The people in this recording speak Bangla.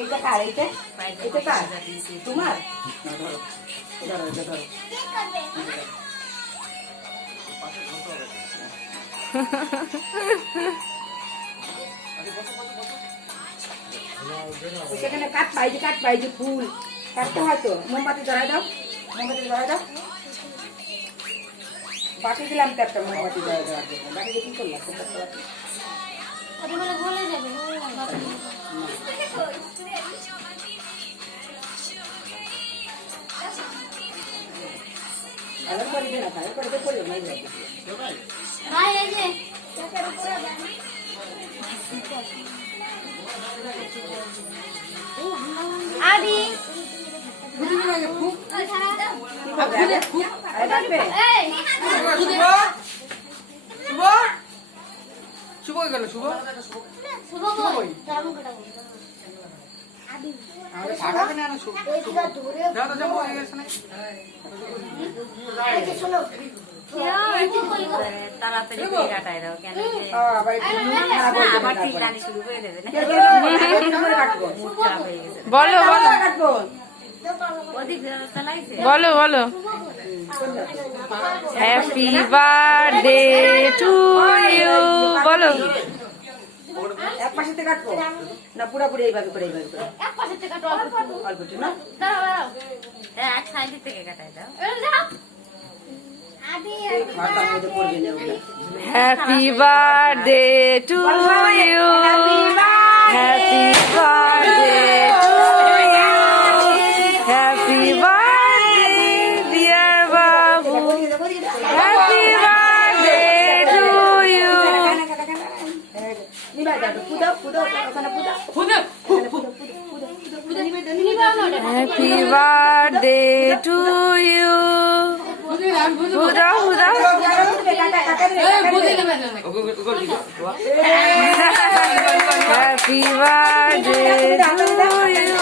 এইটা কার? এইটা এটা কার? তোমার? ধরো এটা ধরো। সেখানে কাট পাইছে ফুল কাটতে হয় তো। মোমবাতি ধরাই দাও, মোমবাতি ধরাই দাও। বাকি দিলাম তো একটা মোমবাতি ধরাই দেওয়ার জন্য। বাকি কি করলাম? কালার করে দে না, কালার করে দে করে নাই যাবে। হাই এই যে আদি বুঝলি না যে খুব ছাড়া দাও খুব আই রাখবে। এই শুভ শুভ গেল শুভ শুভ কই দাম কাটাবো আদি আরে ভাগাবে না না শুভ এইটা ধরে দাদা যাবো হয়ে গেছে না এই যে চলো তাড়াতাড়ি করে কাটাই দাও কেন আবার খারাপ হয়ে যাবে। আবার ঠিক গানি শুরু করে দেবে না করে কাটবো। মুড খারাপ হয়ে গেছে বলো বলো কাটবো। ওদিক চালাইছে বলো বলো হ্যাপি বার্থডে টু ইউ বলো এক পাশেতে কাটবো না পুরোপুরি এইভাবে করে এইভাবে করে এক পাশে থেকে কাটো অল্প অল্প একটু না। দাঁড়াও এক সাইড থেকে কাটাই দাও এই দাও আদি এই খাতার মধ্যে পড়বে না ওগুলো। Happy birthday to you happy birthday to you happy birthday dear Babu happy birthday to you নিবাই দাও, ফুদাও ফুদাও ওখানে ফুদাও। হ্যাপি বার্থডে টু ইউ হুদা হুদা হ্যাপি বার্থডে টু ইউ